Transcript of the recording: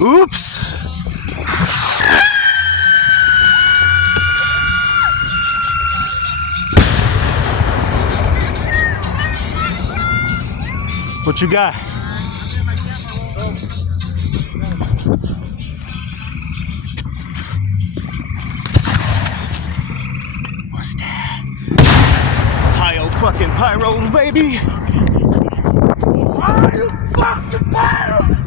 Oops. What you got? What's that? Ohio fucking pyro, baby. Ohio fucking pyro.